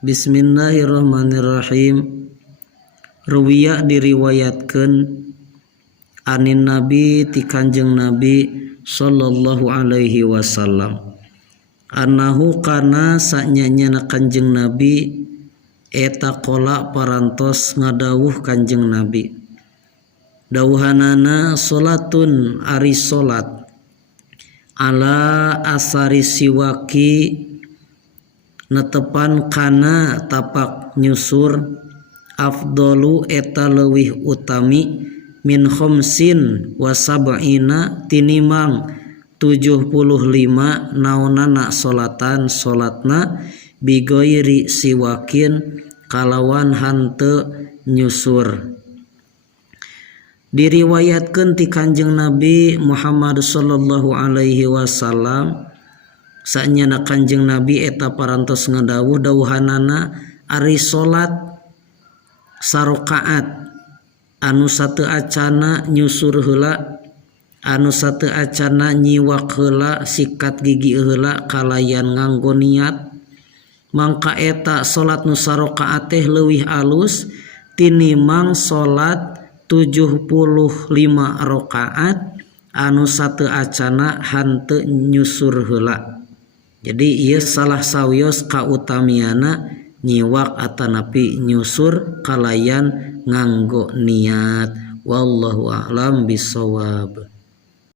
Bismillahirrahmanirrahim. Ruwiya diriwayatkeun anin Nabi ti Kanjeng Nabi sallallahu alaihi wasallam annahu kana sanyanyana Kanjeng Nabi eta qola parantos ngadawuh Kanjeng Nabi dawuhanana salatun ari salat ala asari siwaki netepan kana tapak nyusur afdalu eta leuwih utami min khamsin wa sab'ina tinimang 75 naonana salatna bigoiri siwakin kalawan hante nyusur. Diriwayatkeun ti Kanjeng Nabi Muhammad sallallahu alaihi wasallam sanyana Kanjeng Nabi eta parantos ngadawuh dawuhanana ari salat sarakaat anu sateu acana nyusur heula anu sateu acana nyiwak heula sikat gigi heula kalayan nganggo niat mangka eta salat nu sarakaat teh leuwih alus tinimang salat 75 rakaat anu sateu acana hanteu nyusur heula. Jadi ieu salah sawios kautamiana nyiwak atanapi nyusur kalayan nganggo niat. Wallahu a'lam bishawab.